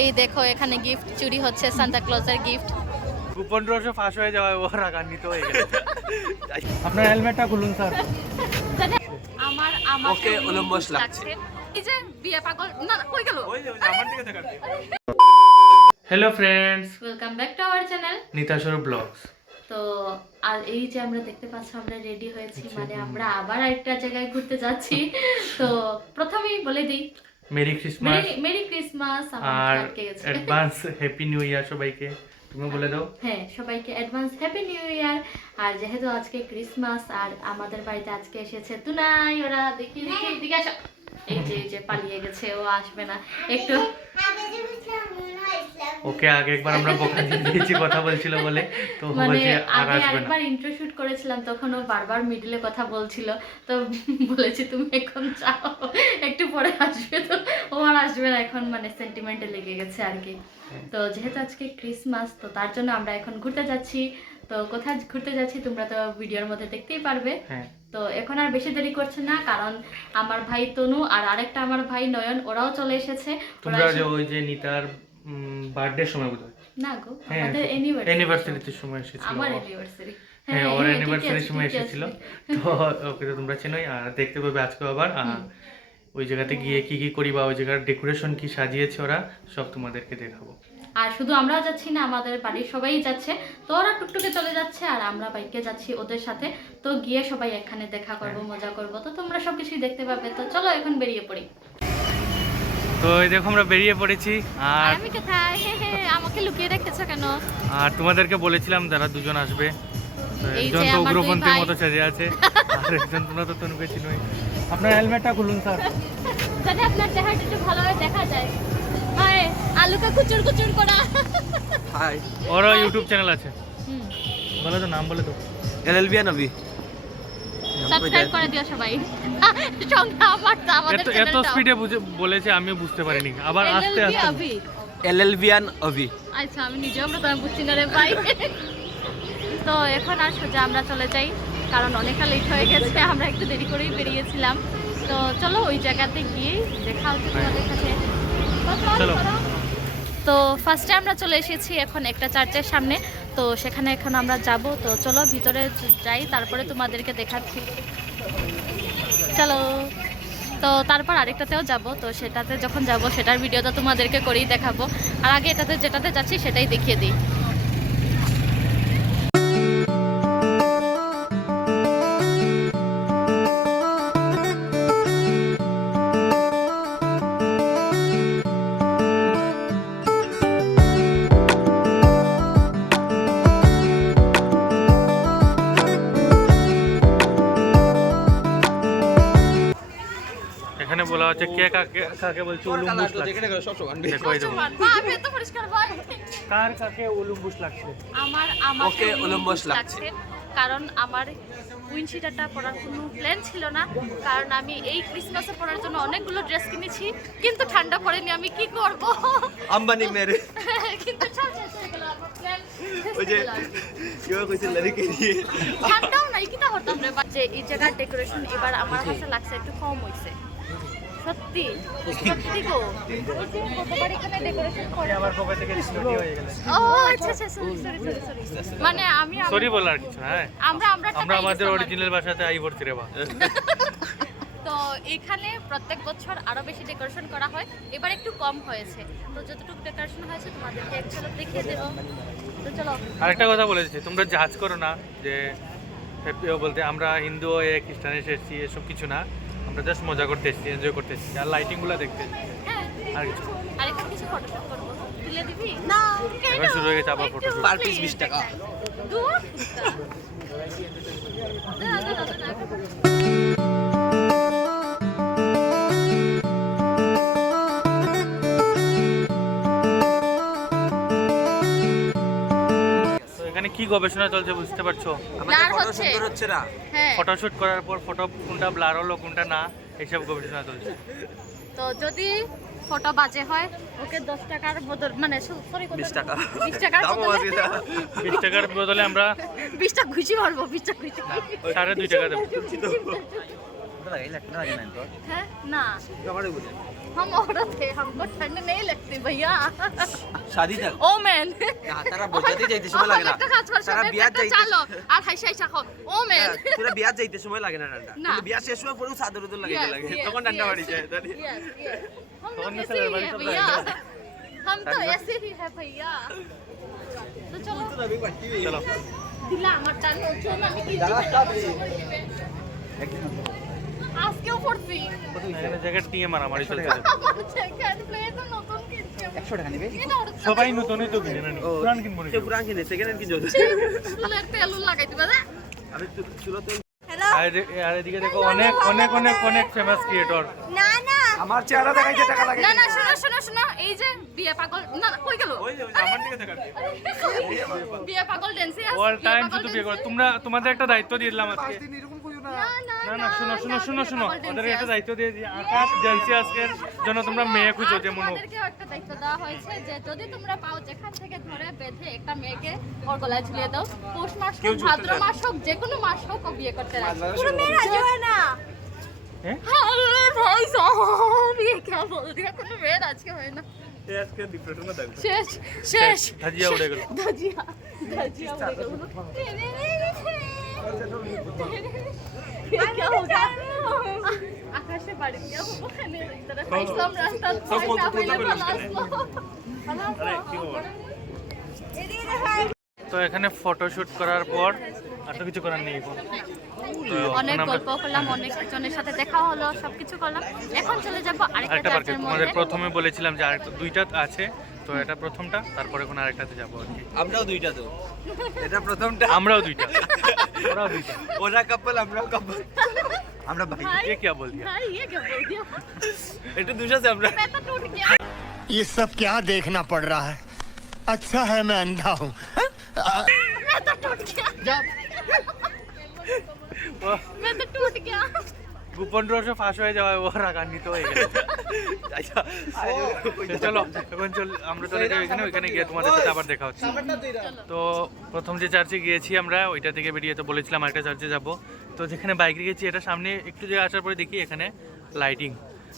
এই দেখো এখানে গিফট চুরি হচ্ছে, সান্তা ক্লজের গিফট। কুপন রসে ফাঁস হয়ে যাওয়ায় ও রাগান্বিত হয়ে গেছে। আপনার হেলমেটটা খুলুন স্যার। আমার ওকে উলম্বস লাগছে। এই যে বিয়ে পাগল না কই গেল? আমার দিকে তাকান। Hello friends, welcome back to our channel নিতাশর ব্লগস। তো আর এই যে আমরা দেখতে পাচ্ছি আমরা রেডি হয়েছি, মানে আমরা আবার একটা জায়গায় ঘুরতে যাচ্ছি। তো প্রথমেই বলে দিই মেরি ক্রিসমাস মেরি ক্রিসমাস আর অ্যাডভান্স হ্যাপি নিউ ইয়ার সবাইকে। তুমি বলে দাও। হ্যাঁ, সবাইকে অ্যাডভান্স হ্যাপি নিউ ইয়ার। আর যেহেতু আজকে ক্রিসমাস আর আমাদের বাড়িতে আজকে এসেছে তুনাই, ওরা দেখি দিকে আসো। এই যে পালিয়ে গেছে, ও আসবে না একটু। ওকে আগে একবার আমরা বকা দিয়েছি কথা বলছিল বলে, তো মানে বলছে আর আগে আসবে না। আরেকবার ইন্ট্রো শুট করেছিলাম, তখন ও বারবার মিডলে কথা বলছিল, তো বলেছি তুমি এখন যাও, একটু পরে আসবে। তো ও আর আসবে না এখন, মানে সেন্টিমেন্টে লেগে গেছে আর কি। তো যেহেতু আজকে ক্রিসমাস, তো তার জন্য আমরা এখন ঘুরতে যাচ্ছি। তো কোথায় ঘুরতে যাচ্ছি তোমরা তো ভিডিওর মধ্যে দেখতেই পারবে। তো এখন আর বেশি দেরি করছে না, কারণ আমার ভাই তনু আর আরেকটা আমার ভাই নয়ন, ওরাও চলে এসেছে। তোমরা যে ওই যে নিতার বার্থডে সময় বোধহয় না গো, আমাদের অ্যানিভার্সারিতে সময় এসেছিল। আমার অ্যানিভার্সারি, হ্যাঁ ওর অ্যানিভার্সারির সময় এসেছিল। তো ওকে তো তোমরা চেনোই, আর দেখতে পাবে আজকে আবার ওই জায়গাতে গিয়ে কি কি করি বা ওই জায়গার ডেকোরেশন কি সাজিয়েছে ওরা, সব তোমাদেরকে দেখাবো। আর শুধু আমরাও যাচ্ছি না, আমাদের বাড়ির সবাই যাচ্ছে। তো ওরা টুকটুকে চলে যাচ্ছে আর আমরা বাইকে যাচ্ছি ওদের সাথে। তো গিয়ে সবাই এখানে দেখা করব, মজা করব। তো তোমরা সবকিছুই দেখতে পাবে। তো চলো এখন বেরিয়ে পড়ি। তো এই দেখো আমরা বেরিয়ে পড়েছি। আর আমি কোথায়? আমাকে লুকিয়ে রেখেছো কেন? আর তোমাদেরকে বলেছিলাম যারা দুজন আসবে, এই একজন যে তো আমার দুই উগ্রপন্থীর ভাই। মতো সেজে আছে, আর একজন তোমরা তো তনুকে চিনোই। আপনার হেলমেটটা খুলুন স্যার। যাতে আপনার চেহারাটা একটু ভালোভাবে দেখা যায়। হাই, আলুকা কুচুর কুচুর করা। হাই ওর ইউটিউব চ্যানেল আছে, বলে তো, নাম বলে তো। এলএলবিয়ান অভি। সাবস্ক্রাইব করে দিও সবাই। সঙ্গে আমার আমাদের এত চ্যানেলটা স্পিডে বলেছে আমি বুঝতে পারিনি, আবার আস্তে আস্তে। এলএলবিয়ান অভি। আচ্ছা, আমি নিজেও প্রথমে বুঝছি না রে ভাই। তো এখন আর সোজা আমরা চলে যাই, কারণ অনেকটা লেট হয়ে গেছে, আমরা একটু দেরি করেই বেরিয়েছিলাম। তো চলো ওই জায়গাতে গিয়ে দেখা হচ্ছে তোমাদের সাথে। চলো। তো ফার্স্টে আমরা চলে এসেছি এখন একটা চার্চের সামনে। তো সেখানে এখন আমরা যাব। তো চলো ভিতরে যাই, তারপরে তোমাদেরকে দেখাচ্ছি। চলো। তো তারপর আরেকটাতেও যাব, তো সেটাতে যখন যাব সেটার ভিডিওটা তোমাদেরকে করেই দেখাবো। আর আগে যেটাতে যাচ্ছি সেটাই দেখিয়ে দিই। এখানে বলা হচ্ছে কে কাকে কাকে বলছে উলুম্বুস লাগছে। দেখো এই দেখো কার কাকে উলুম্বুস লাগছে। আমাকে ওকে উলম্বস লাগছে। কারণ আমার উইন্ডশিটারটা পরার কোনো প্ল্যান ছিল না, কারণ আমি এই ক্রিসমাসে পরার জন্য অনেকগুলো ড্রেস কিনেছি, কিন্তু ঠান্ডা পড়েনি। আমি কি করব? আম্বানি মেরে কিন্তু সব শেষ হয়ে গেল আমার প্ল্যান। ওই যে কেউ কইছে লড়কি দিয়ে ঠান্ডাও নাই, কি তা হতাম রে। যে এই জায়গার ডেকোরেশন এবার আমার কাছে লাগছে একটু কম হইছে। সত্যি সত্যি গো, এই যে কতবার এখানে ডেকোরেশন করে। আমার কবে থেকে স্টুডিও হয়ে গেল। ও আচ্ছা আচ্ছা, সরি সরি সরি। মানে আমি সরি বলার কিছু না, হ্যাঁ আমরা আমরা আমাদের অরিজিনাল ভাষাতে আই ভর্তি রে বা। তো এখানে প্রত্যেক বছর আরো বেশি ডেকোরেশন করা হয়, এবার একটু কম হয়েছে। তো যতটুকু ডেকোরেশন হয়েছে তোমাদেরকে এক ঝলক দেখিয়ে দেবো। তো চলো। আরেকটা কথা বলেছি, তোমরা জাজ করো না যে বলতে আমরা হিন্দু হয়ে খ্রিস্টান এসেছি, এসব কিছু না। আমরা জাস্ট মজা করতে এসেছি, এনজয় করতে এসেছি, আর লাইটিং গুলো দেখতে এসেছি। হ্যাঁ, আর কিছু আরেকটা কিছু ফটোশুট করবো, তুলে দিবি? না, এবার শুরু হয়ে গেছে আবার ফটোশুট। পার পিস 20 টাকা। দূর এখানে কি গবেষণা চলছে বুঝতে পারছো? আমাদের ফটো সুন্দর হচ্ছে না। হ্যাঁ, ফটোশুট করার পর ফটো কোনটা ব্লার হলো কোনটা না, এইসব গবেষণা চলছে। তো যদি ফটো বাজে হয় ওকে 10 টাকার বদল, মানে সরি 20 টাকা। 20 টাকার দামও বদলে আছে না। 20 টাকার বদলে আমরা 20 টাকা ঘুষি মারবো, 20 টাকা ঘুষি। 2.5 টাকা দেবো। হ্যাঁ, না আমারই বলে हम औरत है, हमको ठंड नहीं लगती भैया। শাদি থাক ও ম্যান না তারা বজাতে যাইতে সময় লাগে না একটা কাজ কর, তারা সবাই বিয়াত একটা যাইতে চালো আর হাইসা হাইসা খাও। ও ম্যান পুরো বিয়াত যাইতে সময় লাগে না ঠান্ডা না। কিন্তু বিয়া শেষ হওয়ার পরেও চাদর উদর লাগে লাগে তখন ঠান্ডা বাড়ি যায় তাই हम तখন लोग से ऐसे ही बारिश है सब भैया, रहेगा। हम तो ऐसे ही है भैया। तो चलो চলো দিলা আমার টান চল আমি কি আজকেও পড়ছি এখানে জ্যাকেট নিয়ে মারামারি চলছে আমার জ্যাকেট প্লে তো নতুন কিনছি 100 টাকা নেবে সবাই নতুনই তো কিনে না নি পুরান কিনবো না সে পুরান কিনে সেকেন্ড হ্যান্ড কি জন্য চুলের তেল লাগাই দিবা না। আমি চুলোতে আর এদিকে দেখো অনেক অনেক অনেক অনেক ফেমাস ক্রিয়েটর না না আমার চেহারা দেখাইতে টাকা লাগে না না শোনো শোনো শোনো এই যে বিয়ে পাগল না না, কই গেল ওই যে আমার দিকে দেখা বিয়ে পাগল ড্যান্সে আছে অল টাইম শুধু বিয়ে করো তোমরা তোমাদের একটা দায়িত্ব দিয়ে দিলাম আজকে না না না না শুনো শুনো শুনো শুনো ওদের একটা দায়িত্ব দিয়ে দিই আকাশ জেন্সি আজকের জন্য তোমরা মেয়ে খুঁজো যেমন হোক তোমাদেরকে একটা দায়িত্ব দেওয়া হয়েছে যে যদি তোমরা পাও যেখান থেকে ধরে বেঁধে একটা মেয়েকে ওর গলায় ঝুলিয়ে দাও, পৌষ মাস হোক ভাদ্র মাস হোক যে কোনো মাস হোক ও বিয়ে করতে রাজি। পুরো মেয়ে রাজি হয় না। হ্যাঁ अरे भाई साहब ये क्या बोल दिया, কোনো মেয়ে রাজি হয় না। আজকে ডিপ্রেশন না থাকবে শেষ শেষ ধাজিয়া উড়ে গেল ধাজিয়া ধাজিয়া উড়ে গেল। ये क्या होगा आकाश से पड़ गया वो खाने की तरह खाइसलाम रास्ता पैसा पहले তো এখানে ফটোশুট করার পর আর তো কিছু করার নেই এখন। তো অনেক এখন আমরা গল্প করলাম, অনেক জনের সাথে দেখা হলো, সবকিছু করলাম। এখন চলে যাব আরেকটা আরেকটা পার্কে চার্চের তোমাদের মধ্যে। প্রথমে বলেছিলাম যে আরেকটা দুইটা আছে তো এটা প্রথমটা তারপরে এখন আরেকটাতে যাবো আর কি আমরাও দুইটা তো এটা প্রথমটা আমরাও দুইটা ওরাও দুইটা ওরা কাপল আমরাও কাপল আমরা ভাই ये क्या बोल दिया भाई ये क्या बोल दिया, একটু দুশাতে আমরা मैं तो टूट गया। ये सब क्या देखना पड़ रहा है अच्छा है मैं अंधा हूँ मैं तो टूट गया मैं तो टूट गया। গোপন রহস্য ফাঁস হয়ে যাওয়ায় ও রাগান্বিত হয়ে গেল আচ্ছা তো চলো এখন আমরা চলে যাই ওইখানে গিয়ে তোমাদের সাথে আবার দেখা হচ্ছে তো প্রথম যে চার্চে গিয়েছি আমরা ওইটা থেকে বেরিয়ে তো বলেছিলাম আরেকটা চার্চে যাব তো যেখানে বাইক রেখেছি এটা সামনে একটু জায়গা আসার পরে দেখি এখানে লাইটিং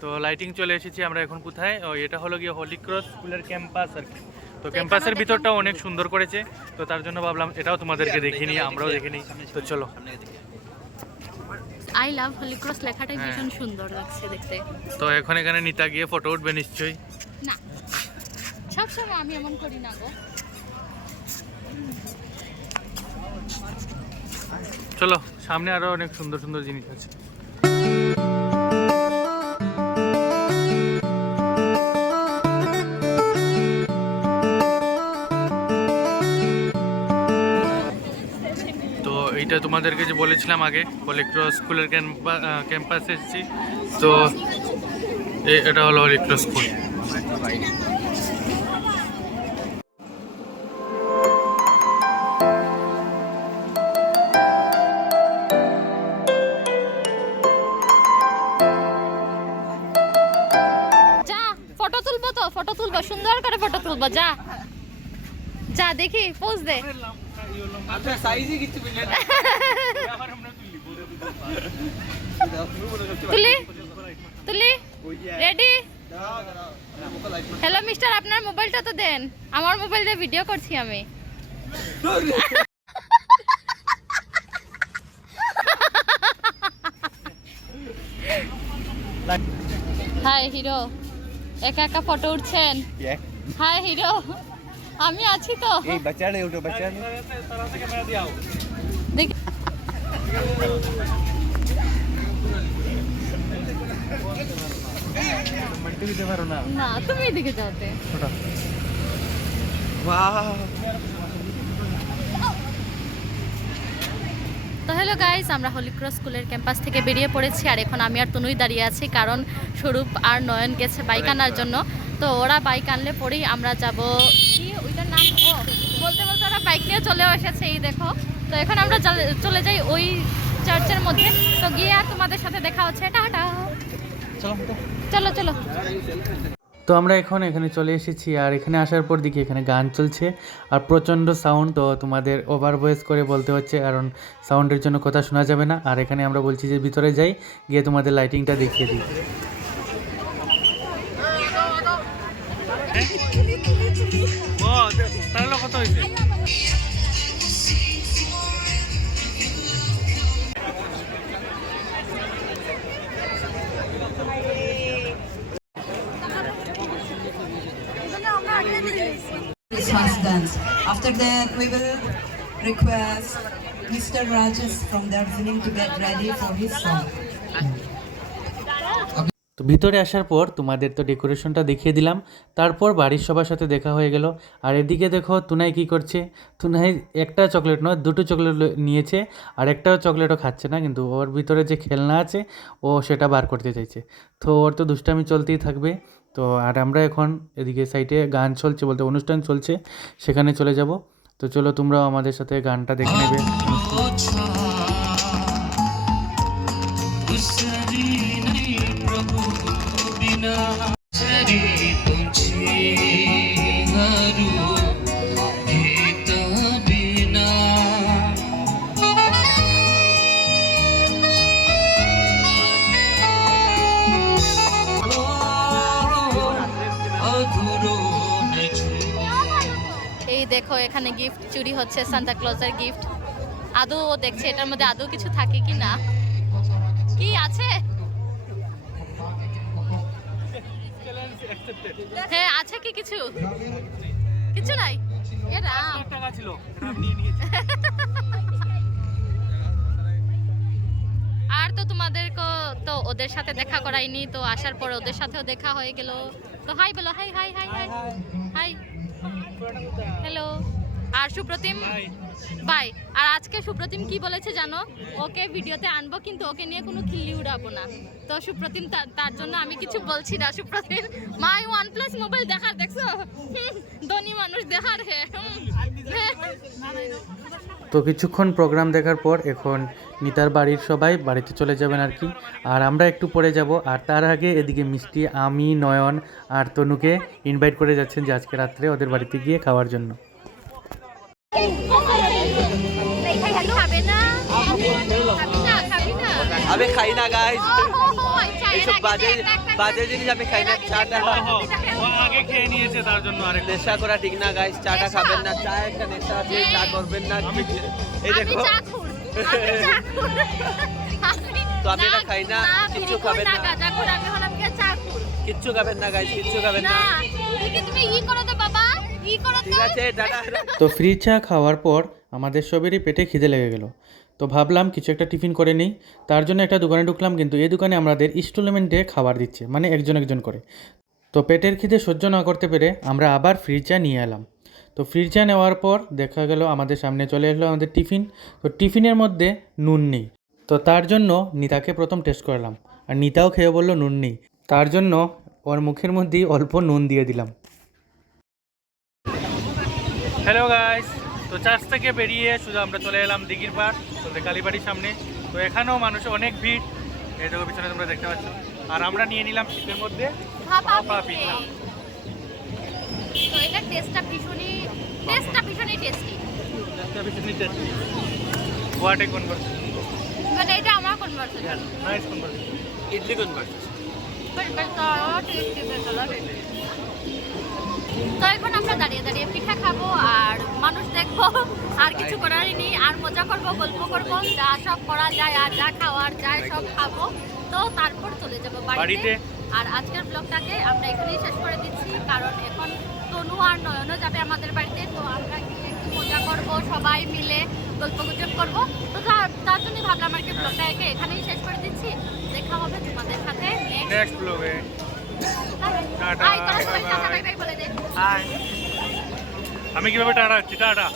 তো লাইটিং চলে এসেছি আমরা এখন কোথায় ওই এটা হলো গিয়ে হলি ক্রস স্কুলের ক্যাম্পাস আর কি তো ক্যাম্পাসের ভিতরটাও অনেক সুন্দর করেছে তো তার জন্য ভাবলাম এটাও তোমাদেরকে দেখিয়ে নিই আমরাও দেখে নিই তো চলো আই লাভ হলি ক্রস লেখাটাই হ্যাঁ। ভীষণ সুন্দর লাগছে দেখতে। তো এখন এখানে নিতা গিয়ে ফটো উঠবে নিশ্চয়ই না সবসময় আমি এমন করি না গো। চলো সামনে আরো অনেক সুন্দর সুন্দর জিনিস আছে তো এইটা তোমাদেরকে যে বলেছিলাম আগে হলিক্রস স্কুলের ক্যাম্পাসে এসেছি তো এটা হলো হলিক্রস স্কুল যা ফটো তুলবো, তো ফটো তুলবো, সুন্দর করে ফটো তুলবো। যা যা দেখি পোজ দে। আচ্ছা সাইজই কিছু মিলে না তুলি তুলি রেডি। হ্যালো মিস্টার, আপনার মোবাইলটা তো দেন, আমার মোবাইল দিয়ে ভিডিও করছি আমি। হাই হিরো, একা একা ফটো উঠছেন? হাই হিরো, আমি আছি তো। এই বাচ্চা রে উঠো বাচ্চা রে দেখ না, তুমি এদিকে যাওতে। ওয়াও তো হ্যালো গাইস, আমরা হলিক্রস স্কুলের ক্যাম্পাস থেকে বেরিয়ে পড়েছি আর এখন আমি আর তনুই দাঁড়িয়ে আছি, কারণ স্বরূপ আর নয়ন গেছে বাইক আনার জন্য। তো ওরা বাইক আনলে পরেই আমরা যাব কি ওইটার নাম, ও বলতে বলতে ওরা বাইক নিয়ে চলেও এসেছে, এই দেখো। তো এখন আমরা চলে যাই ওই চার্চের মধ্যে, তো গিয়ে আর তোমাদের সাথে দেখা হচ্ছে। টাটা, চলো চলো। তো আমরা এখন এখানে চলে এসেছি আর এখানে আসার পর দেখি এখানে গান চলছে আর প্রচণ্ড সাউন্ড, তো তোমাদের ওভার ভয়েস করে বলতে হচ্ছে কারণ সাউন্ডের জন্য কথা শোনা যাবে না। আর এখানে আমরা বলছি যে ভিতরে যাই, গিয়ে তোমাদের লাইটিংটা দেখিয়ে দিই। ও তাহলে কত হয়েছে? Christmas dance. After that, we will request Mr. Rajesh from Darjeeling to get ready for his song. তো ভিতরে আসার পর তোমাদের তো ডেকোরেশনটা দেখিয়ে দিলাম, তারপর বাড়ির সবার সাথে দেখা হয়ে গেল। আর এদিকে দেখো তুনাই কি করছে। তুনাই একটা চকলেট নয়, দুটো চকলেট নিয়েছে, আর একটাও চকলেটও খাচ্ছে না, কিন্তু ওর ভিতরে যে খেলনা আছে ও সেটা বার করতে চাইছে। তো ওর তো দুষ্টামি চলতেই থাকবে। তো আর আমরা এখন এদিকে সাইডে গান চলছে, বলতে অনুষ্ঠান চলছে, সেখানে চলে যাব। তো চলো তোমরাও আমাদের সাথে গানটা দেখে নেবে। এই দেখো এখানে গিফট চুরি হচ্ছে, সান্তা ক্লজের গিফট। আদৌ ও দেখছে এটার মধ্যে আদৌ কিছু থাকে কি না, কি আছে। হ্যাঁ আছে কি কিছু, কিছু নাই। এরা টাকা ছিল, নিয়ে নিয়েছি। আর তো তোমাদেরকে তো ওদের সাথে দেখা করাইনি, তো আসার পর ওদের সাথেও দেখা হয়ে গেল। তো হাই বলো, hi hi hi hi hi, hello. আর সুপ্রতিম বাই। আর আজকে সুপ্রতিম কি বলেছে জানো, ওকে ভিডিওতে আনবো কিন্তু ওকে নিয়ে কোনো খিল্লি উড়াবো না। তো সুপ্রতিম তার জন্য আমি কিছু বলছি না। সুপ্রতিম মাই OnePlus মোবাইল দেখার, দেখছো ধনী মানুষ দেখার। তো কিছুক্ষণ প্রোগ্রাম দেখার পর এখন নিতার বাড়ির সবাই বাড়িতে চলে যাবেন আর কি, আর আমরা একটু পরে যাব। আর তার আগে এদিকে মিষ্টি, আমি, নয়ন আর তনুকে ইনভাইট করে যাচ্ছেন যে আজকে রাত্রে ওদের বাড়িতে গিয়ে খাওয়ার জন্য। খাবে না, আমি খাই না গাইস, এইসব বাজে জিনিস আমি খাই না। চাটা আগে খেয়ে নিয়েছে তার জন্য আরেক নেশা করা ঠিক না গাইস, চাটা খাবেন না। চা একটা নেশা আছে, চা করবেন না। এই দেখো, তো আমি এটা খাই না, কিচ্ছু খাবেন না, কিচ্ছু খাবেন না গাইস, কিচ্ছু খাবেন না। ঠিক আছে, টাটা। তো ফ্রি চা খাওয়ার পর আমাদের সবেরই পেটে খিদে লেগে গেল। তো ভাবলাম কিছু একটা টিফিন করে নিই, তার জন্য একটা দোকানে ঢুকলাম। কিন্তু এই দোকানে আমাদের ইনস্টলমেন্টে খাবার দিচ্ছে, মানে একজন একজন করে। তো পেটের খিদে সহ্য না করতে পেরে আমরা আবার ফ্রি চা নিয়ে এলাম। তো ফ্রি চা নেওয়ার পর দেখা গেল আমাদের সামনে চলে এলো আমাদের টিফিন। তো টিফিনের মধ্যে নুন নেই, তো তার জন্য নিতাকে প্রথম টেস্ট করলাম, আর নিতাও খেয়ে বললো নুন নেই। তার জন্য ওর মুখের মধ্যেই অল্প নুন দিয়ে দিলাম। হ্যালো গাইস, তো চার্চ থেকে বেরিয়ে শুধু আমরা চলে এলাম দিঘির পাড়, বলতে কালীবাড়ির সামনে। তো এখানেও মানুষ অনেক ভিড়, এইটুকু পিছনে তোমরা দেখতে পাচ্ছ। আর আমরা নিয়ে নিলাম শীতের মধ্যে ভাপা পিঠা। তো এটা টেস্টটা ভীষণই টেস্টি। হোয়াট এ কনভারসেশন, মানে এটা আমার conversation, nice conversation. Idli conversation. তো এখন আমরা দাঁড়িয়ে দাঁড়িয়ে পিঠা খাবো আর মানুষ দেখবো, আর কিছু করারই নেই। আর মজা করবো, গল্প করবো, যা সব করা যায় আর যা খাওয়ার যায় সব খাবো। তো তারপর চলে যাবো বাড়িতে। আর আজকের ব্লগটাকে আমরা এখানেই শেষ করে দিচ্ছি, কারণ এখন তনু আর নয়নও যাবে আমাদের বাড়িতে। তো আমরা গিয়ে একটু মজা করবো, সবাই মিলে গল্প গুজব করবো। তো তার জন্যই ভাবলাম আর কি ব্লগটাকে এখানেই শেষ করে দিচ্ছি। দেখা হবে তোমাদের সাথে নেক্সট ব্লগে। আমি কিভাবে টাটা? টাটা।